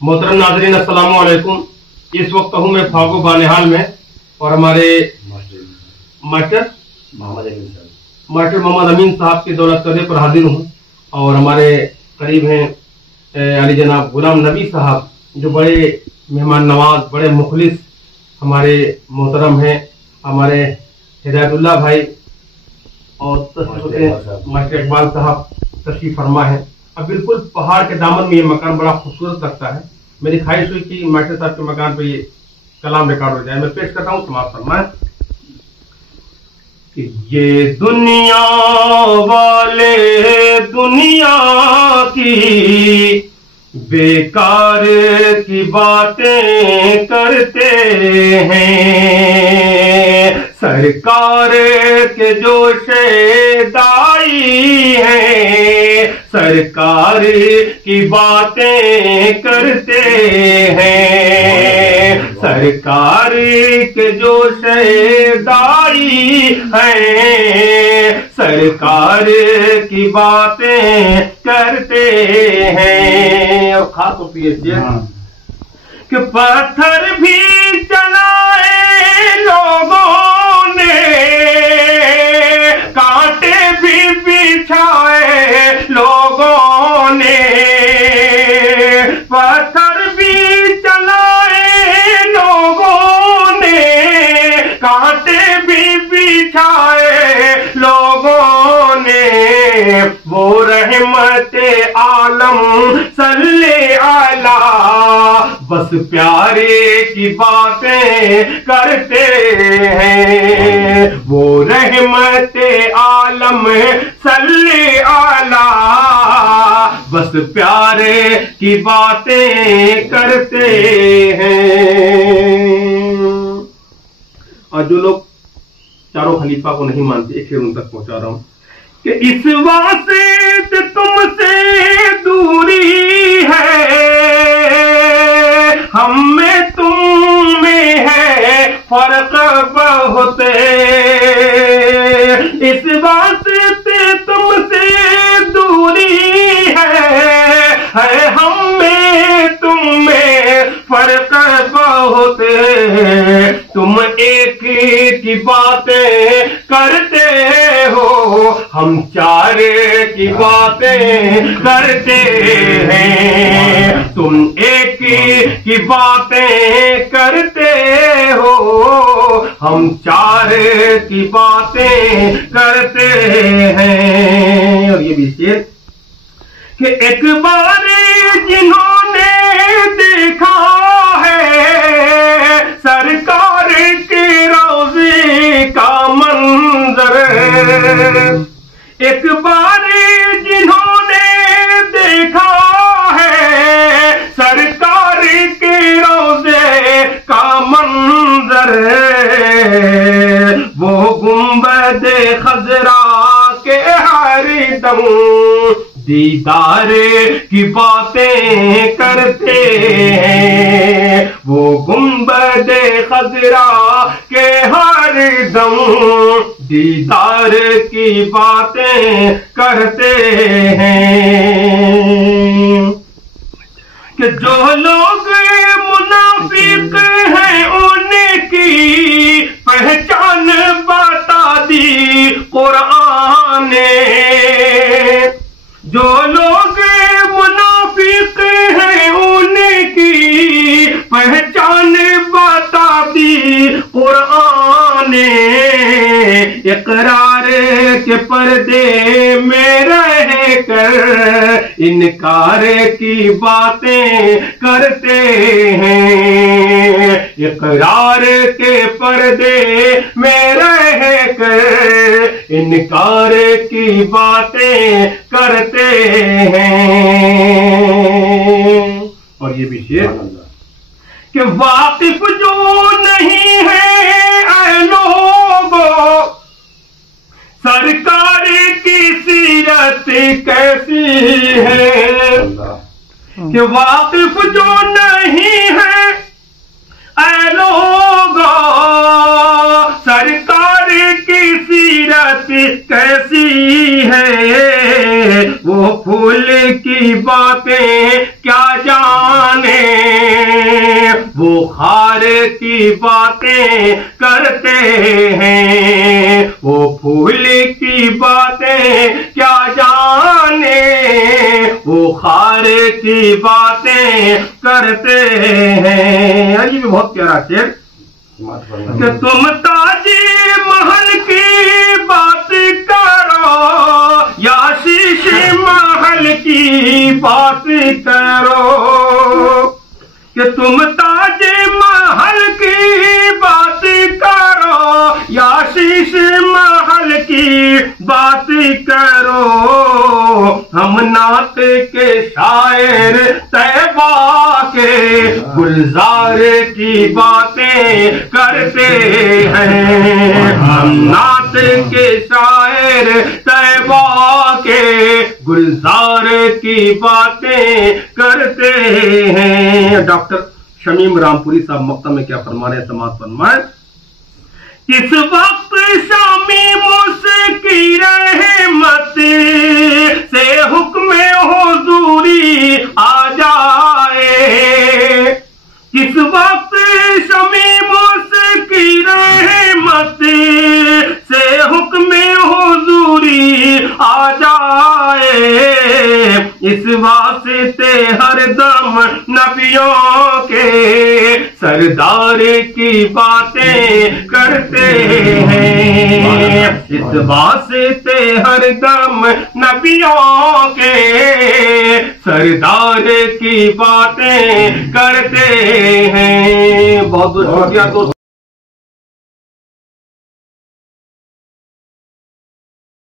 मोहतरम नाज़रीन अस्सलाम वालेकुम। इस वक्त हूँ मैं फागो बानिहाल में और हमारे मास्टर मोहम्मद अमीन साहब की दौलत करने पर हाजिर हूँ और हमारे करीब हैं अली जनाब गुलाम नबी साहब जो बड़े मेहमान नवाज बड़े मुखलिस हमारे मोहतरम हैं, हमारे हिदायतुल्लाह भाई और मास्टर इकबाल साहब तशरीफ फरमा है। अब बिल्कुल पहाड़ के दामन में ये मकान बड़ा खूबसूरत लगता है। मेरी ख्वाहिश हुई कि मास्टर साहब के मकान पे ये कलाम रिकॉर्ड हो जाए। मैं पेश करता हूँ, समाप्त फरमाएं कि ये दुनिया वाले दुनिया की बेकार की बातें करते हैं, सरकार के जो शेदाई हैं सरकार की बातें करते हैं, सरकार के जो शेदाई हैं सरकार की बातें करते हैं। और खास तो पीछे कि पत्थर भी चलाए लोगों ने, कांटे भी बिछाए लोगों ने, पत्थर भी चलाए लोगों ने, कांटे भी बिछाए लोगों ने, वो रहमते आलम सल्ले आला बस प्यारे की बातें करते हैं, वो रहमते आलम सल्ले आला बस प्यारे की बातें करते हैं। और जो लोग चारों खलीफा को नहीं मानते, एक शेर उन तक पहुंचा रहा हूं कि इस वास्ते तुमसे दूरी है, हम में तुम में है फर्क बहुत, इस वास्ते तुमसे दूरी है हम में तुम में फर्क बहुत, तुम एक की बातें करते हो हम चार की बातें करते हैं, तुम एक की बातें करते हो हम चार की बातें करते हैं। और ये भी शेर कि एक बार जिन्होंने देखा है सरकार के रोज़े का मंजर, एक बार जिन्होंने देखा है सरकार के रोज़े का मंजर, वो गुंबद खजरा के हर दम दीदार की बातें करते हैं, वो गुंबद खजरा के हर दम दीदार की बातें करते हैं। कि जो लोग मुनाफिक हैं उनकी पहचान बता दी कुरान ने, जो लोग मुनाफिक हैं उनकी पहचान बता दी कुरान ने, इकरार के पर्दे में रह कर इनकार की बातें करते हैं, इकरार के पर्दे में रह कर इनकार की बातें करते हैं। और ये भी शेर कि वाकिफ जो नहीं है ऐ लोगों सरकार की सीरत कैसी है, कि वाकिफ जो नहीं है ऐ लोगों सरकार की सीरत कैसी है, वो फूल की बातें क्या जाने وہ خار کی باتیں کرتے ہیں، وہ پھول کی باتیں کیا جانے، وہ خار کی باتیں کرتے ہیں۔ یہ بھی بہت پیارا شعر کہ تم تاجی محل کی بات کرو یا شیش محل کی بات کرو، کہ تم تاج محل کی بات کرو یا شیش محل کی بات کرو، ہم نعت کے شاعر طیبہ کے گلزار کی باتیں کرتے ہیں، ہم نعت کے شاعر طیبہ کے گلزار کی باتیں کرتے ہیں۔ ڈاکٹر شمیم رامپوری صاحب مقطع میں کیا فرما رہے ہیں، سماعت فرمائیں۔ اس وقت شمیم کی رحمت سے حکم حضوری آ جائے، کس وقت شمیم کی رحمت سے حکم حضوری آ جائے، اس واسطے ہر دم نبیوں کے سردار کی باتیں کرتے ہیں، اس واسطے ہر دم نبیوں کے سردار کی باتیں کرتے ہیں۔ بہت بہت شکریہ دوستو۔